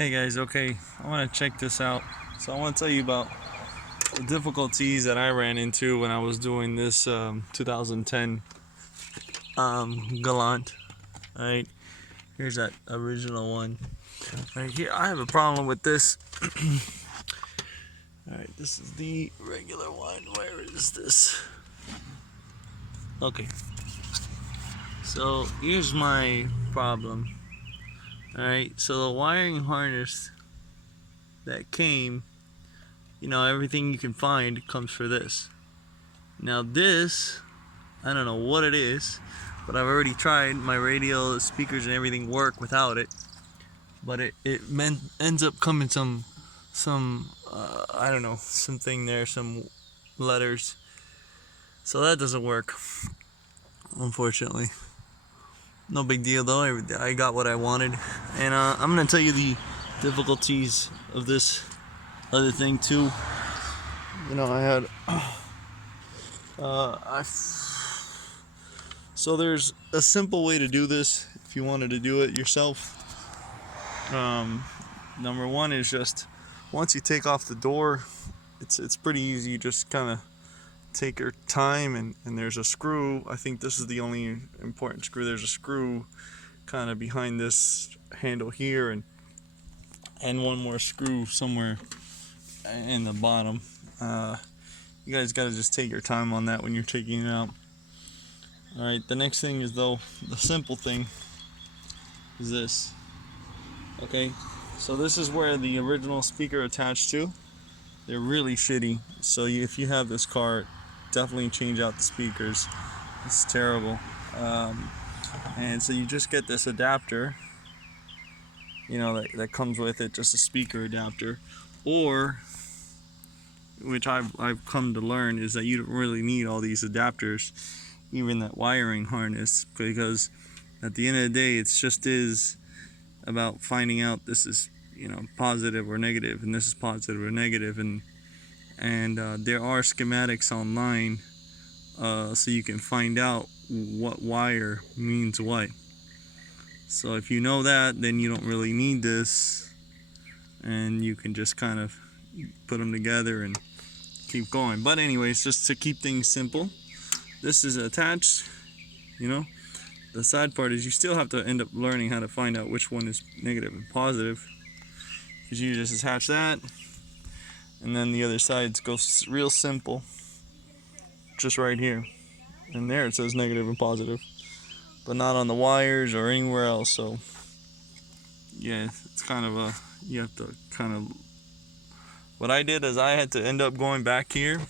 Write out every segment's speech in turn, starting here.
Hey guys, okay, I want to check this out. So I want to tell you about the difficulties that I ran into when I was doing this 2010 Galant. Alright, here's that original one. Right here, I have a problem with this. Alright, this is the regular one. Where is this? Okay, so here's my problem. Alright, so the wiring harness that came, everything you can find comes for this. Now this, I don't know what it is, but I've already tried. My radio, speakers, and everything work without it. But it ends up coming some I don't know, something there, some letters. So that doesn't work, unfortunately. No big deal though. I got what I wanted, and I'm gonna tell you the difficulties of this other thing too. I had so there's a simple way to do this if you wanted to do it yourself. Number one is just once you take off the door, it's pretty easy. You just kind of take your time, and there's a screw. I think this is the only important screw. There's a screw kind of behind this handle here, and one more screw somewhere in the bottom. You guys got to just take your time on that when you're taking it out. Alright, the next thing is, though, the simple thing is this. Okay, so this is where the original speaker attached to. They're really shitty, so if you have this car, definitely change out the speakers. It's terrible. And so you just get this adapter, that comes with it, just a speaker adapter. Or, which I've come to learn, is that you don't really need all these adapters, even that wiring harness, because at the end of the day, it just is about finding out this is positive or negative, and this is positive or negative, and there are schematics online, so you can find out what wire means what. So if you know that, then you don't really need this, and you can just kind of put them together and keep going. But anyways, just to keep things simple, this is attached. The sad part is you still have to end up learning how to find out which one is negative and positive, because you just attach that, and then the other sides goes real simple, just right here, and there it says negative and positive, but not on the wires or anywhere else. So yeah, it's kind of you have to kind of, what I did is I had to end up going back here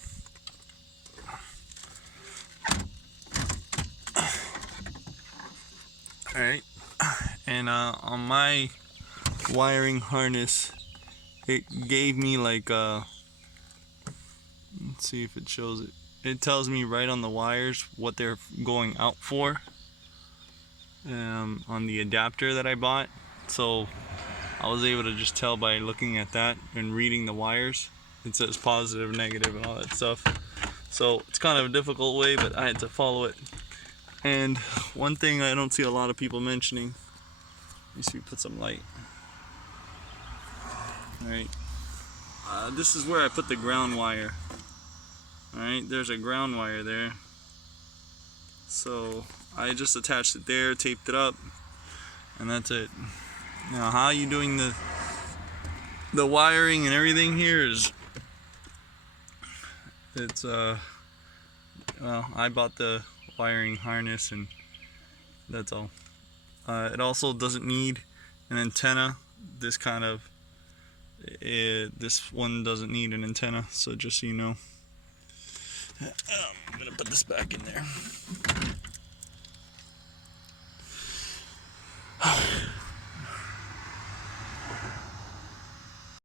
Alright, and on my wiring harness, it gave me like let's see if it shows it. It tells me right on the wires what they're going out for, on the adapter that I bought. So I was able to just tell by looking at that and reading the wires. It says positive, negative, and all that stuff. So it's kind of a difficult way, but I had to follow it. And one thing I don't see a lot of people mentioning, let me see, put some light. Alright, this is where I put the ground wire. Alright, there's a ground wire there. So I just attached it there, taped it up, and that's it. Now how you doing the wiring and everything here is, it's well, I bought the wiring harness, and that's all. It also doesn't need an antenna. This one doesn't need an antenna, so just so you know. I'm gonna put this back in there.